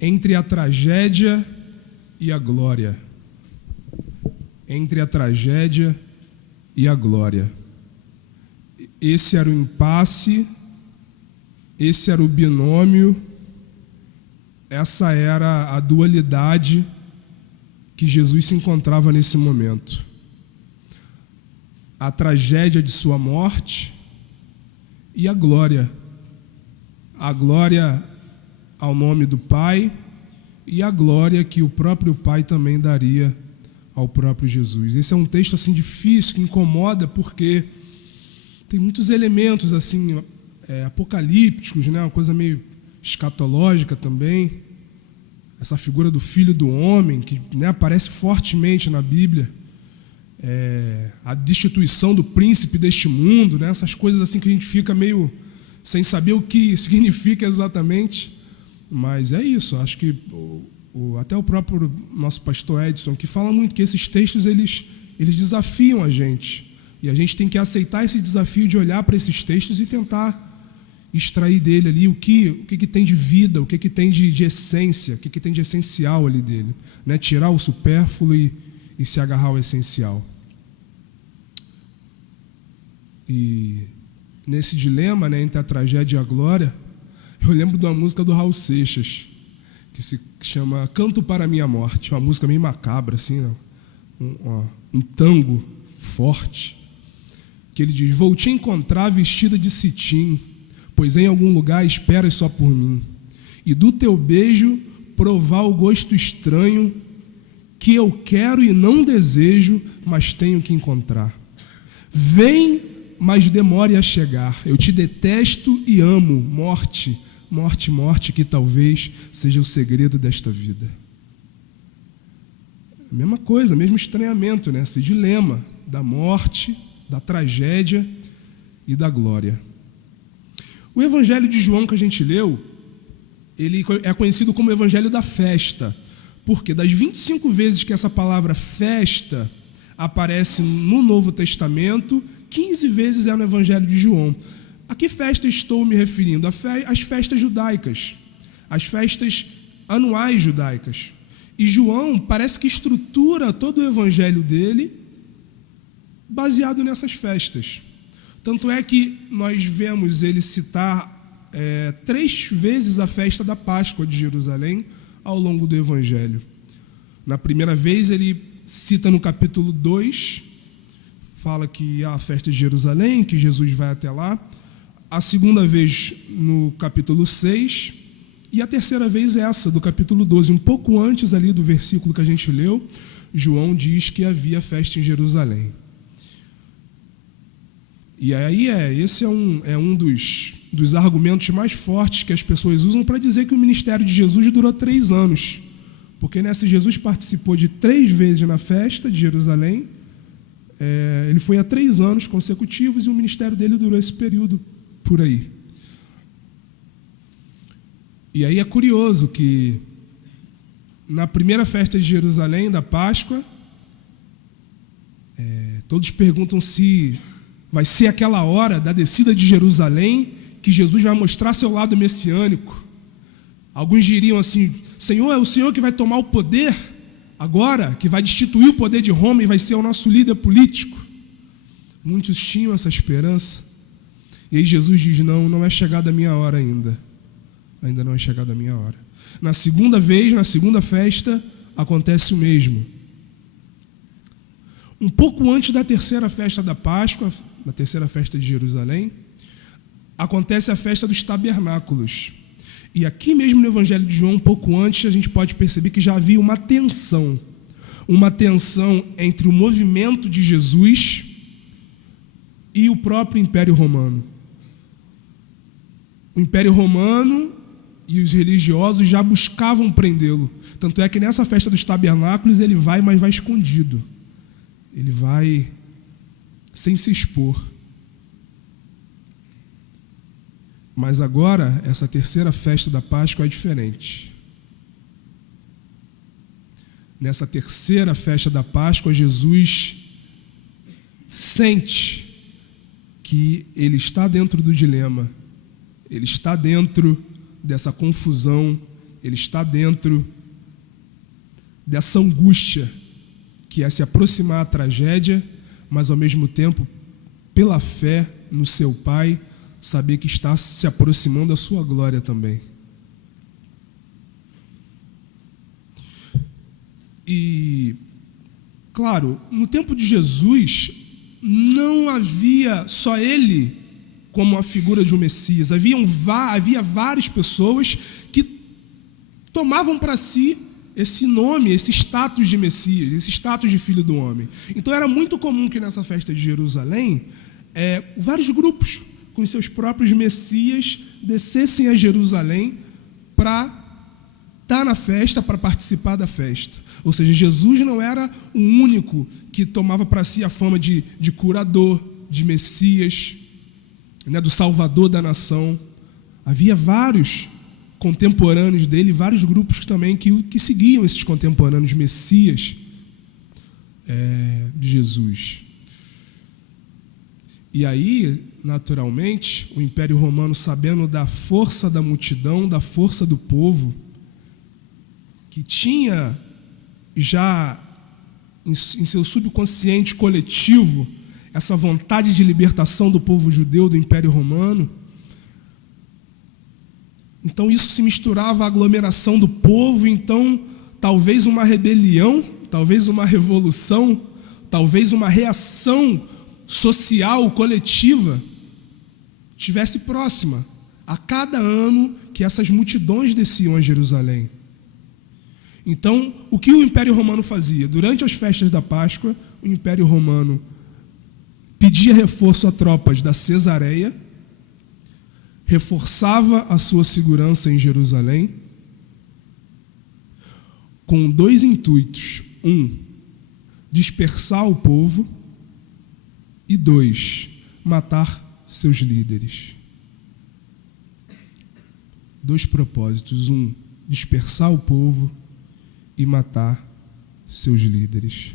Entre a tragédia e a glória. Entre a tragédia e a glória. Esse era o impasse, esse era o binômio, essa era a dualidade que Jesus se encontrava nesse momento. A tragédia de sua morte e a glória. A glória ao nome do Pai e a glória que o próprio Pai também daria ao próprio Jesus. Esse é um texto assim difícil, que incomoda, porque tem muitos elementos assim apocalípticos, né? Uma coisa meio escatológica também. Essa figura do Filho do Homem, que, né, aparece fortemente na Bíblia. A destituição do príncipe deste mundo, né? Essas coisas assim que a gente fica meio sem saber o que significa exatamente. Mas é isso, acho que até o próprio nosso pastor Edson, que fala muito que esses textos eles desafiam a gente. E a gente tem que aceitar esse desafio de olhar para esses textos e tentar extrair dele ali o que tem de vida, o que tem de essência, o que tem de essencial ali dele, né? Tirar o supérfluo e se agarrar ao essencial. E nesse dilema, né, entre a tragédia e a glória, eu lembro de uma música do Raul Seixas, que se chama Canto para a Minha Morte, uma música meio macabra, assim, né? Um tango forte, que ele diz: vou te encontrar vestida de cetim, pois em algum lugar esperas só por mim, e do teu beijo provar o gosto estranho que eu quero e não desejo, mas tenho que encontrar. Vem, mas demore a chegar, eu te detesto e amo, morte, morte, morte, que talvez seja o segredo desta vida. A mesma coisa, mesmo estranhamento, né? Esse dilema da morte, da tragédia e da glória. O Evangelho de João que a gente leu, ele é conhecido como o Evangelho da Festa, porque das 25 vezes que essa palavra festa aparece no Novo Testamento, 15 vezes é no Evangelho de João. A que festa estou me referindo? Às festas judaicas, as festas anuais judaicas. E João parece que estrutura todo o Evangelho dele baseado nessas festas. Tanto é que nós vemos ele citar 3 vezes a festa da Páscoa de Jerusalém ao longo do Evangelho. Na primeira vez ele cita no capítulo 2, fala que há a festa de Jerusalém, que Jesus vai até lá. A segunda vez no capítulo 6 e a terceira vez essa, do capítulo 12. Um pouco antes ali do versículo que a gente leu, João diz que havia festa em Jerusalém. E aí esse é um dos argumentos mais fortes que as pessoas usam para dizer que o ministério de Jesus durou 3 anos. Porque se Jesus participou de 3 vezes na festa de Jerusalém, ele foi há 3 anos consecutivos e o ministério dele durou esse período por aí. E aí é curioso que na primeira festa de Jerusalém, da Páscoa, todos perguntam se vai ser aquela hora da descida de Jerusalém que Jesus vai mostrar seu lado messiânico. Alguns diriam assim: Senhor, é o Senhor que vai tomar o poder agora, que vai destituir o poder de Roma e vai ser o nosso líder político. Muitos tinham essa esperança. E aí Jesus diz: não é chegada a minha hora ainda. Ainda não é chegada a minha hora. Na segunda vez, na segunda festa, acontece o mesmo. Um pouco antes da terceira festa da Páscoa, na terceira festa de Jerusalém, acontece a festa dos tabernáculos. E aqui mesmo no Evangelho de João, um pouco antes, a gente pode perceber que já havia uma tensão entre o movimento de Jesus e o próprio Império Romano. O Império Romano e os religiosos já buscavam prendê-lo. Tanto é que nessa festa dos tabernáculos ele vai, mas vai escondido. Ele vai sem se expor. Mas agora, essa terceira festa da Páscoa é diferente. Nessa terceira festa da Páscoa, Jesus sente que ele está dentro do dilema, ele está dentro dessa confusão ele está dentro dessa angústia que é se aproximar à tragédia, mas ao mesmo tempo, pela fé no seu Pai, saber que está se aproximando da sua glória também. E, claro, no tempo de Jesus, não havia só ele como a figura de um Messias. Havia várias pessoas que tomavam para si esse nome, esse status de Messias, esse status de Filho do Homem. Então era muito comum que nessa festa de Jerusalém, vários grupos com seus próprios Messias descessem a Jerusalém para estar na festa, para participar da festa. Ou seja, Jesus não era o único que tomava para si a fama de curador, de Messias, né, do Salvador da nação. Havia vários contemporâneos dele, vários grupos também que seguiam esses contemporâneos Messias de Jesus. E aí, naturalmente, o Império Romano, sabendo da força da multidão, da força do povo, que tinha já em seu subconsciente coletivo essa vontade de libertação do povo judeu do Império Romano, então isso se misturava à aglomeração do povo. Então talvez uma rebelião, talvez uma revolução, talvez uma reação social, coletiva, estivesse próxima a cada ano que essas multidões desciam a Jerusalém. Então, o que o Império Romano fazia? Durante as festas da Páscoa, o Império Romano pedia reforço a tropas da Cesareia, reforçava a sua segurança em Jerusalém, com dois intuitos. Um, dispersar o povo, e dois, matar seus líderes. Dois propósitos. Um, dispersar o povo e matar seus líderes.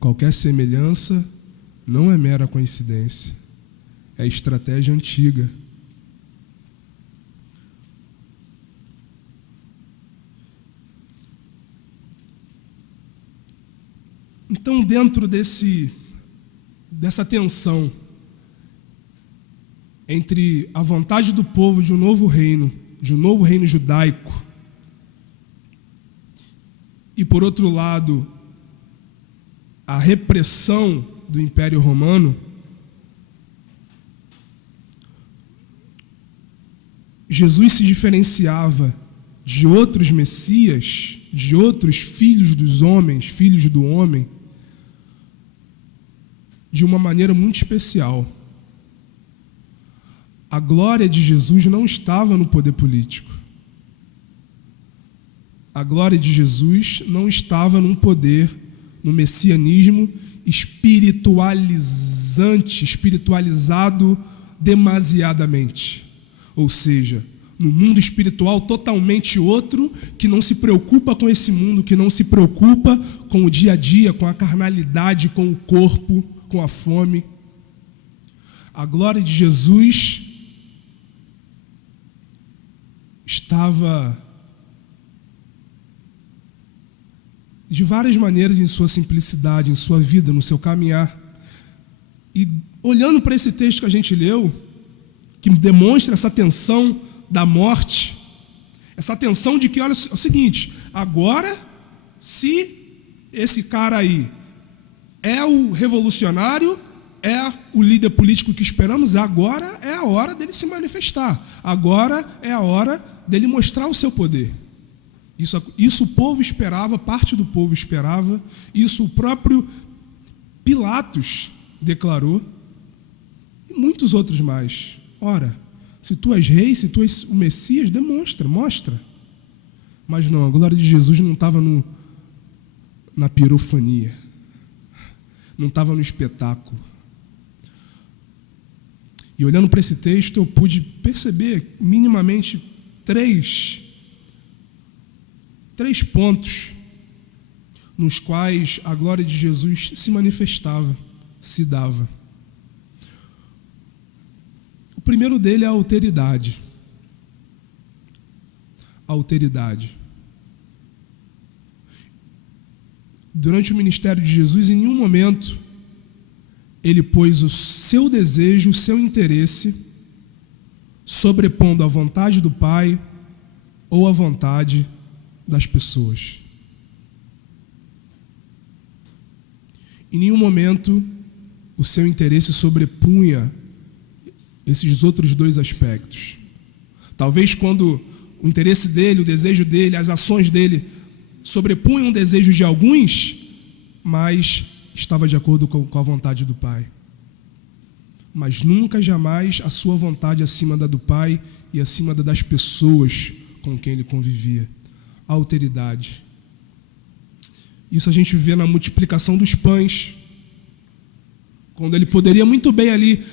Qualquer semelhança não é mera coincidência, é estratégia antiga. Então, dentro dessa tensão entre a vontade do povo de um novo reino judaico, e, por outro lado, a repressão do Império Romano, Jesus se diferenciava de outros Messias, de outros filhos dos homens, filhos do homem, de uma maneira muito especial. A glória de Jesus não estava no poder político. A glória de Jesus não estava num poder, no messianismo espiritualizado demasiadamente. Ou seja, no mundo espiritual totalmente outro, que não se preocupa com esse mundo, que não se preocupa com o dia a dia, com a carnalidade, com o corpo, com a fome. A glória de Jesus estava de várias maneiras em sua simplicidade, em sua vida, no seu caminhar. E olhando para esse texto que a gente leu, que demonstra essa tensão da morte, essa tensão de que, olha, é o seguinte, agora, se esse cara aí é o revolucionário, é o líder político que esperamos, agora é a hora dele se manifestar, agora é a hora dele mostrar o seu poder. Isso o povo esperava, parte do povo esperava, isso o próprio Pilatos declarou, e muitos outros mais. Ora, se tu és rei, se tu és o Messias, mostra. Mas não, a glória de Jesus não estava na pirofania, não estava no espetáculo. E olhando para esse texto, eu pude perceber minimamente três pontos nos quais a glória de Jesus se manifestava, se dava. O primeiro dele é a alteridade. alteridade. Durante o ministério de Jesus, em nenhum momento, ele pôs o seu desejo, o seu interesse, sobrepondo a vontade do Pai ou a vontade das pessoas. Em nenhum momento, o seu interesse sobrepunha esses outros dois aspectos. Talvez quando o interesse dele, o desejo dele, as ações dele sobrepunham o desejo de alguns, mas estava de acordo com a vontade do Pai. Mas nunca, jamais, a sua vontade acima da do Pai e acima da das pessoas com quem ele convivia. A alteridade. Isso a gente vê na multiplicação dos pães, quando ele poderia muito bem ali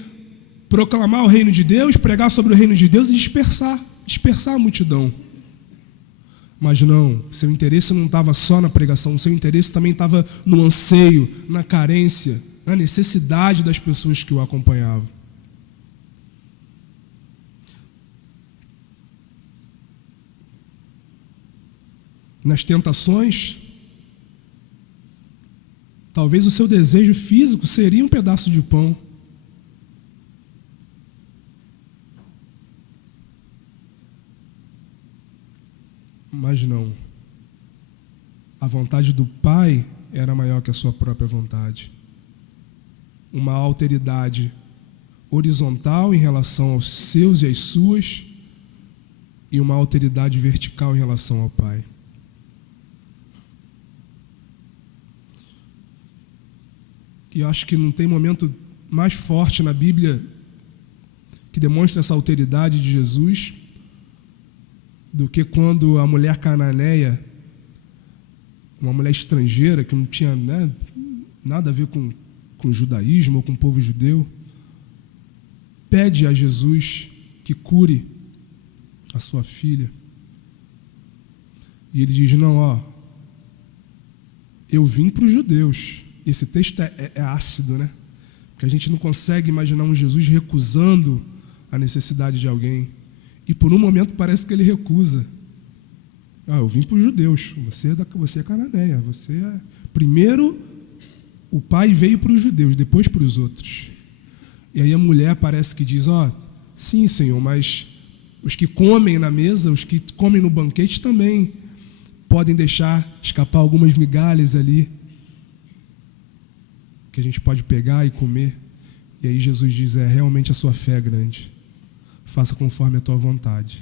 proclamar o reino de Deus, pregar sobre o reino de Deus e dispersar a multidão. Mas não, seu interesse não estava só na pregação, seu interesse também estava no anseio, na carência, na necessidade das pessoas que o acompanhavam. Nas tentações, talvez o seu desejo físico seria um pedaço de pão. Mas não. A vontade do Pai era maior que a sua própria vontade. Uma alteridade horizontal em relação aos seus e às suas, e uma alteridade vertical em relação ao Pai. E eu acho que não tem momento mais forte na Bíblia que demonstra essa alteridade de Jesus do que quando a mulher cananeia, uma mulher estrangeira que não tinha nada a ver com o judaísmo ou com o povo judeu, pede a Jesus que cure a sua filha. E ele diz, não, eu vim para os judeus. Esse texto é ácido, né? Porque a gente não consegue imaginar um Jesus recusando a necessidade de alguém. E por um momento parece que ele recusa. Eu vim para os judeus, você é cananeia, Primeiro, o Pai veio para os judeus, depois para os outros. E aí a mulher parece que diz, sim, Senhor, mas os que comem na mesa, os que comem no banquete também podem deixar escapar algumas migalhas ali, que a gente pode pegar e comer. E aí Jesus diz, realmente a sua fé é grande. Faça conforme a tua vontade.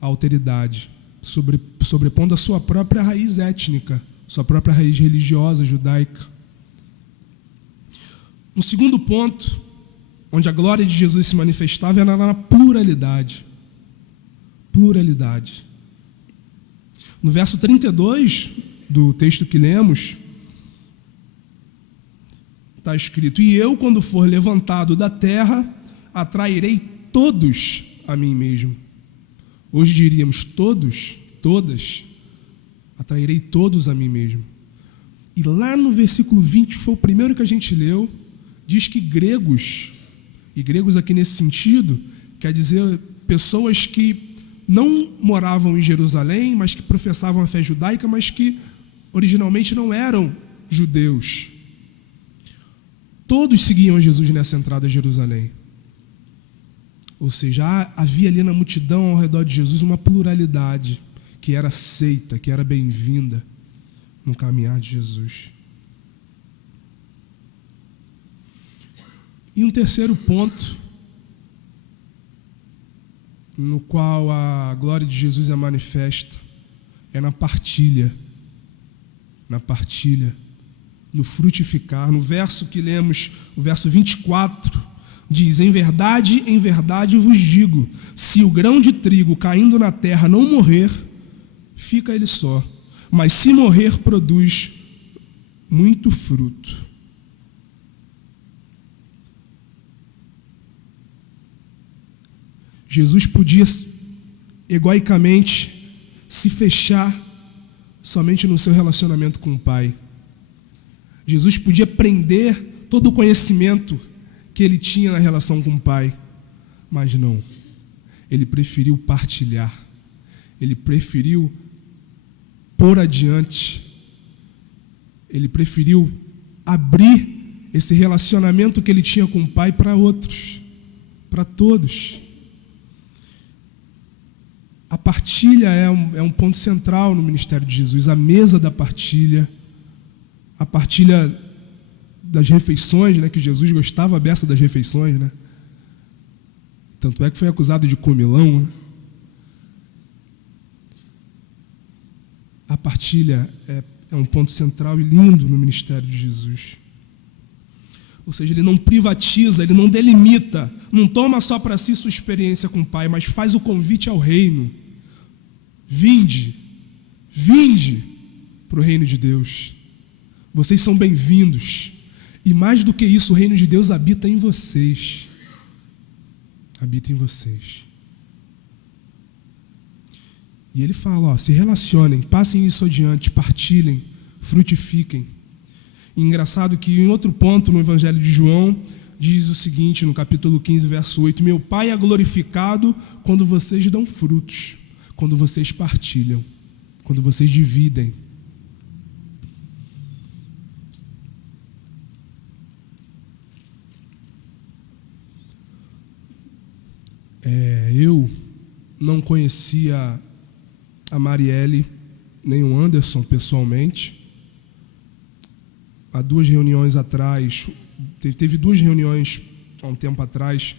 A alteridade, sobrepondo a sua própria raiz étnica, sua própria raiz religiosa, judaica. Um segundo ponto, onde a glória de Jesus se manifestava, era na pluralidade. Pluralidade. No verso 32 do texto que lemos, está escrito, e eu, quando for levantado da terra, atrairei todos a mim mesmo. Hoje diríamos todos, todas, atrairei todos a mim mesmo. E lá no versículo 20, foi o primeiro que a gente leu, diz que gregos, e gregos aqui nesse sentido, quer dizer pessoas que não moravam em Jerusalém, mas que professavam a fé judaica, mas que originalmente não eram judeus. Todos seguiam Jesus nessa entrada a Jerusalém. Ou seja, havia ali na multidão ao redor de Jesus uma pluralidade que era aceita, que era bem-vinda no caminhar de Jesus. E um terceiro ponto, no qual a glória de Jesus é manifesta, é na partilha. Na partilha, no frutificar. No verso que lemos, o verso 24, diz, em verdade vos digo, se o grão de trigo caindo na terra não morrer, fica ele só, mas se morrer, produz muito fruto. Jesus podia, egoicamente, se fechar somente no seu relacionamento com o Pai. Jesus podia prender todo o conhecimento que ele tinha na relação com o Pai, mas não. Ele preferiu partilhar. ele preferiu pôr adiante, ele preferiu abrir esse relacionamento que ele tinha com o Pai para outros, para todos. A partilha é um ponto central no ministério de Jesus, a mesa da partilha, a partilha das refeições, né, que Jesus gostava beça das refeições, né? Tanto é que foi acusado de comilão, né? A partilha é um ponto central e lindo no ministério de Jesus. Ou seja, ele não privatiza, ele não delimita, não toma só para si sua experiência com o Pai, mas faz o convite ao reino. Vinde para o reino de Deus. Vocês são bem-vindos. E mais do que isso, o reino de Deus habita em vocês. Habita em vocês. E ele fala, se relacionem, passem isso adiante, partilhem, frutifiquem. E engraçado que em outro ponto no Evangelho de João, diz o seguinte, no capítulo 15, verso 8, meu Pai é glorificado quando vocês dão frutos, quando vocês partilham, quando vocês dividem. Eu não conhecia a Marielle nem o Anderson pessoalmente. Há 2 reuniões atrás, teve 2 reuniões há um tempo atrás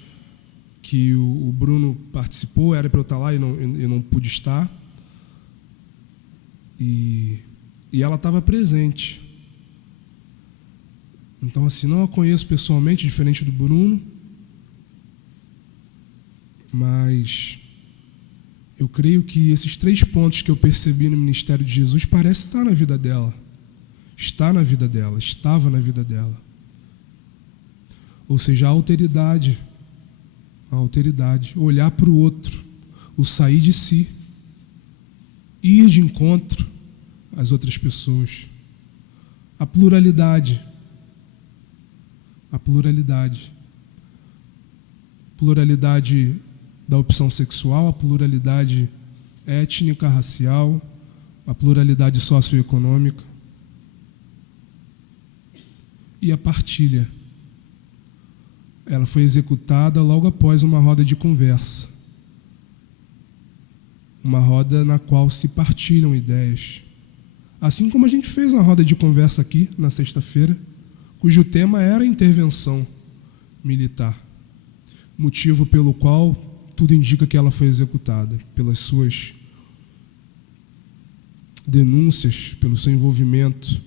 que o Bruno participou, era para eu estar lá e não pude estar. E ela estava presente. Então, assim, não a conheço pessoalmente, diferente do Bruno, mas eu creio que esses 3 pontos que eu percebi no ministério de Jesus parece estar na vida dela. Está na vida dela, estava na vida dela. Ou seja, a alteridade, olhar para o outro, o sair de si, ir de encontro às outras pessoas. A pluralidade da opção sexual, a pluralidade étnica, racial, a pluralidade socioeconômica e a partilha. Ela foi executada logo após uma roda de conversa, uma roda na qual se partilham ideias, assim como a gente fez na roda de conversa aqui na sexta-feira, cujo tema era a intervenção militar, motivo pelo qual tudo indica que ela foi executada, pelas suas denúncias, pelo seu envolvimento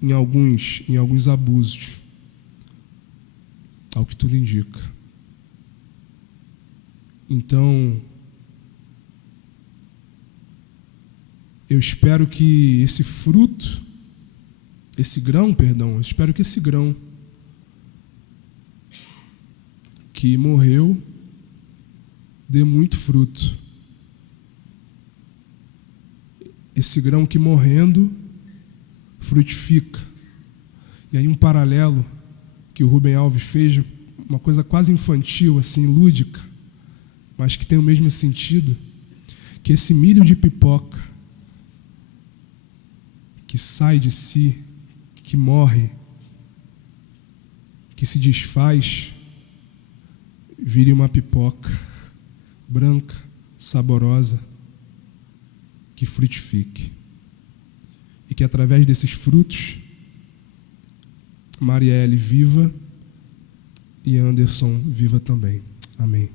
em alguns abusos, ao que tudo indica. Então, eu espero que esse grão que morreu dê muito fruto. Esse grão que morrendo frutifica. E aí um paralelo que o Rubem Alves fez, uma coisa quase infantil, assim, lúdica, mas que tem o mesmo sentido, que esse milho de pipoca que sai de si, que morre, que se desfaz, vire uma pipoca branca, saborosa, que frutifique. E que através desses frutos, Marielle viva e Anderson viva também. Amém.